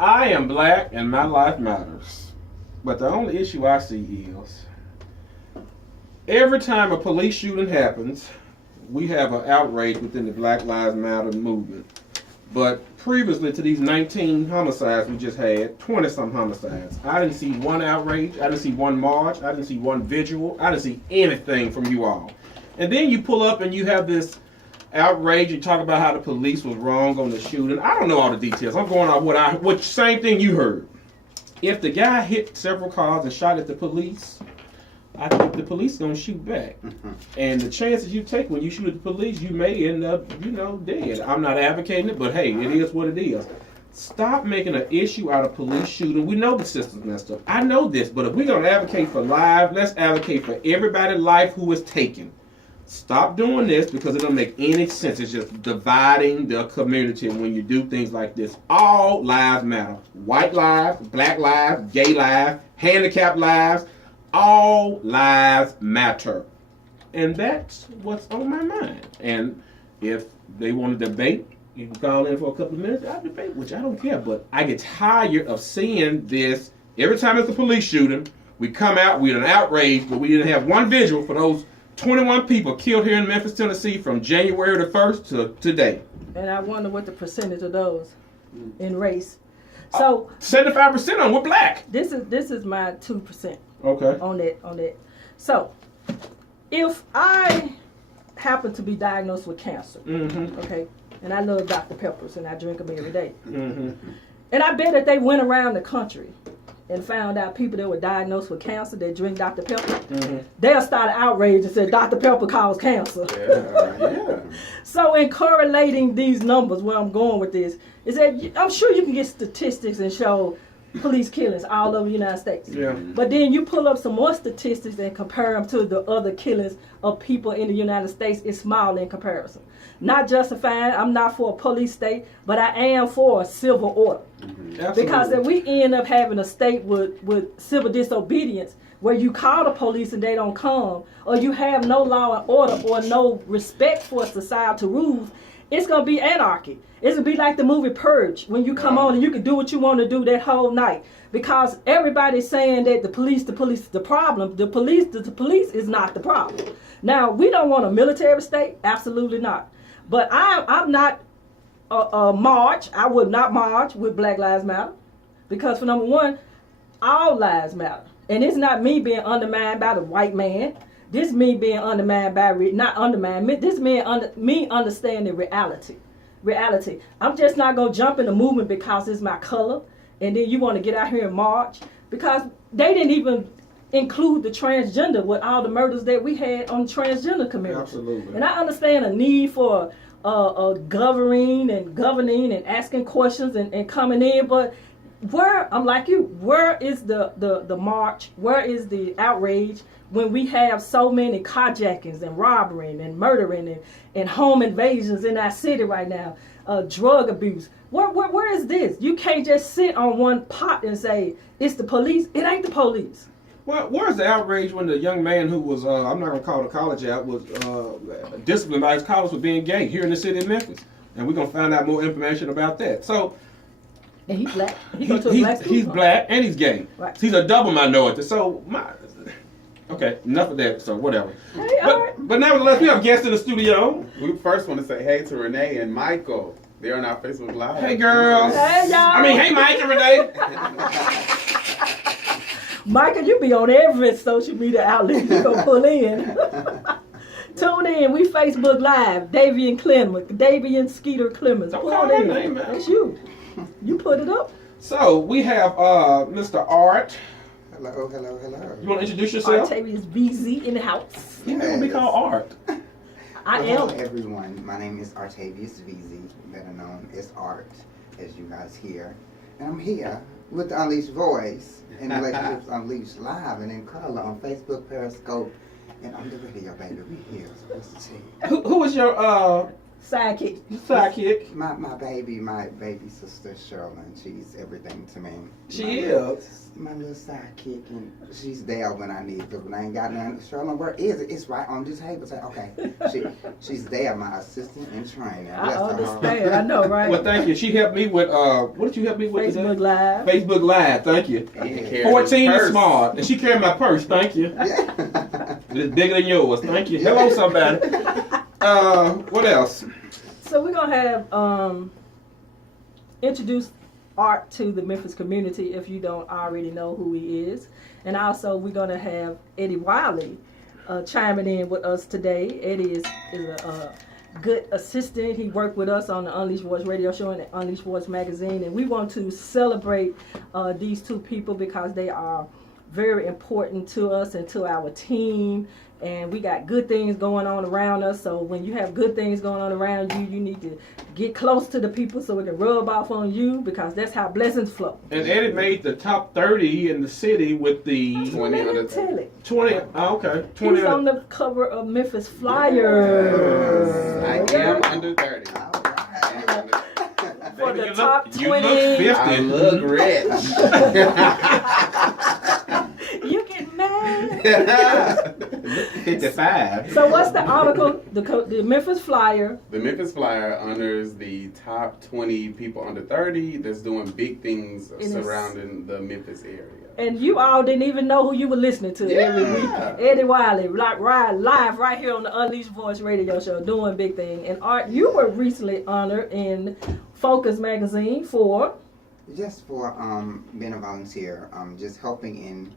I am black and my life matters. But the only issue I see is every time a police shooting happens, we have an outrage within the Black Lives Matter movement. But previously to these 19 homicides we just had, 20-some homicides, I didn't see one outrage, I didn't see one march, I didn't see one vigil, I didn't see anything from you all. And then you pull up and you have this outrage and talk about how the police was wrong on the shooting. I don't know all the details. I'm going on what same thing you heard. If the guy hit several cars and shot at the police, I think the police gonna shoot back. And the chances you take when you shoot at the police, you may end up, dead. I'm not advocating it, but hey, it is what it is. Stop making an issue out of police shooting. We know the system's messed up. I know this, but if we're gonna advocate for life, let's advocate for everybody's life who is taken. Stop doing this because it don't make any sense. It's just dividing the community when you do things like this. All lives matter. White lives, black lives, gay lives, handicapped lives. All lives matter. And that's what's on my mind. And if they want to debate, you can call in for a couple of minutes. I'll debate, which I don't care. But I get tired of seeing this. Every time it's a police shooting, we come out with an outrage, but we didn't have one vigil for those 21 people killed here in Memphis, Tennessee from January the 1st to today. And I wonder what the percentage of those in race. So 75% on we're black. This is my 2%. Okay. On that. So if I happen to be diagnosed with cancer, okay, and I love Dr. Peppers and I drink them every day, and I bet that they went around the country and found out people that were diagnosed with cancer that drink Dr. Pepper, they'll start an outrage and say Dr. Pepper caused cancer. Yeah. So in correlating these numbers, where I'm going with this, is that I'm sure you can get statistics and show police killings all over the United States. Yeah. But then you pull up some more statistics and compare them to the other killings of people in the United States, it's small in comparison. Not justifying, I'm not for a police state, but I am for a civil order. Because if we end up having a state with civil disobedience, where you call the police and they don't come, or you have no law and order or no respect for societal rules, it's going to be anarchy. It's going to be like the movie Purge, when you come on and you can do what you want to do that whole night. Because everybody's saying that the police is the problem. The police is not the problem. Now, we don't want a military state. Absolutely not. But I'm not a march. I would not march with Black Lives Matter. Because for number one, all lives matter. And it's not me being undermined by the white man. This me being undermined by, not undermined, this me understanding reality. I'm just not going to jump in the movement because it's my color. And then you want to get out here and march. Because they didn't even include the transgender with all the murders that we had on the transgender community. Absolutely. And I understand a need for governing and asking questions and coming in. But I'm like you, where is the march? Where is the outrage when we have so many carjackings and robbery and murdering and home invasions in our city right now, drug abuse? Where is this? You can't just sit on one pot and say, it's the police. It ain't the police. Well, where's the outrage when the young man who was, I'm not going to call the college out, was disciplined by his college for being gay here in the city of Memphis? And we're going to find out more information about that. So, and he's black. He's black and he's gay. Right. He's a double minority. So, okay, enough of that. So, whatever. Hey, but nevertheless, we have guests in the studio. We first want to say hey to Renee and Michael. They're on our Facebook Live. Hey, girls. Hey, y'all. Hey, Mike and Renee. Michael, you be on every social media outlet you gonna pull in. Tune in. We Facebook Live. Davin Skeeter Clemons. Don't Pull call in. that name, man. That's you. You put it up. So, we have Mr. Art. Hello. You want to introduce yourself? Artavius VZ in the house. You never be called Art. Hello, everyone. My name is Artavius VZ, better known as Art, as you guys hear. And I'm here with the Unleashed Voice and Relationships Unleashed Live and in color on Facebook, Periscope, and on the radio, baby. We here. So what's the tea? Who is your Sidekick. Sidekick. My baby sister Sherlyn, she's everything to me. She is. My little sidekick, and she's there when I need her. When I ain't got none, Sherlyn, where is it? It's right on this table. Say, okay. She's there, my assistant in training. I understand. I know, right? Well, thank you. She helped me with, what did you help me with Facebook today? Live. Facebook Live, thank you. 14 is smart. And she carried my purse, thank you. Yeah. It's bigger than yours, thank you. Hello, somebody. What else? So we're going to have introduce Art to the Memphis community if you don't already know who he is. And also we're going to have Eddie Wiley chiming in with us today. Eddie is a good assistant. He worked with us on the Unleashed Voice radio show and the Unleashed Voice magazine. And we want to celebrate these two people because they are very important to us and to our team. And we got good things going on around us. So when you have good things going on around you, you need to get close to the people so it can rub off on you because that's how blessings flow. And Eddie made the top 30 in the city with the 20 under 30. 20. Oh, okay. 20. He's on the cover of Memphis Flyers. I am under 30. All right. For Baby, the top 20. You look 50. I look rich. You get mad. 55. So what's the article? The Memphis Flyer. The Memphis Flyer honors the top 20 people under 30 that's doing big things surrounding the Memphis area. And you all didn't even know who you were listening to every week. Eddie Wiley, live right here on the Unleashed Voice radio show, doing big thing. And Art, you were recently honored in Focus magazine for Just for being a volunteer, just helping in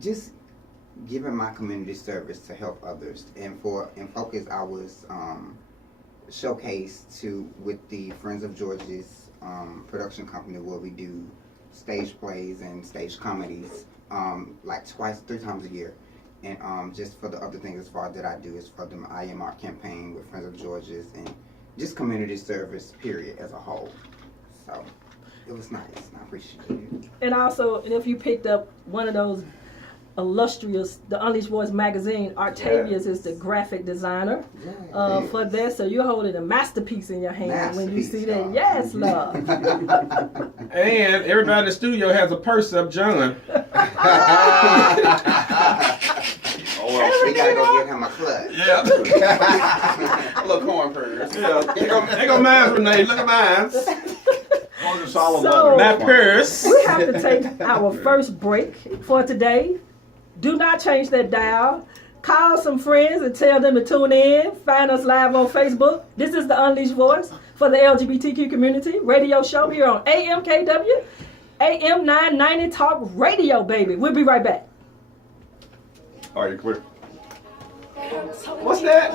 just giving my community service to help others. And in Focus, I was showcased with the Friends of George's production company where we do stage plays and stage comedies like 3 times a year. And just for the other things as far that I do is for the I Am Art campaign with Friends of George's and just community service period as a whole. So it was nice and I appreciate it. and also, and if you picked up one of those illustrious, the Unleashed Voice magazine, Artavius is the graphic designer for that. So you're holding a masterpiece in your hand when you see that. Yes, love. And everybody in the studio has a purse up, John. Oh, well, we gotta go get him a clutch. Yeah. A little corn purse. Yeah. There go mine, Renee. Look at mine. So, My purse. we have to take our first break for today. Do not change that dial. Call some friends and tell them to tune in. Find us live on Facebook. This is the Unleashed Voice for the LGBTQ community radio show here on AMKW, AM 990 Talk Radio, baby. We'll be right back. Are you clear? What's that?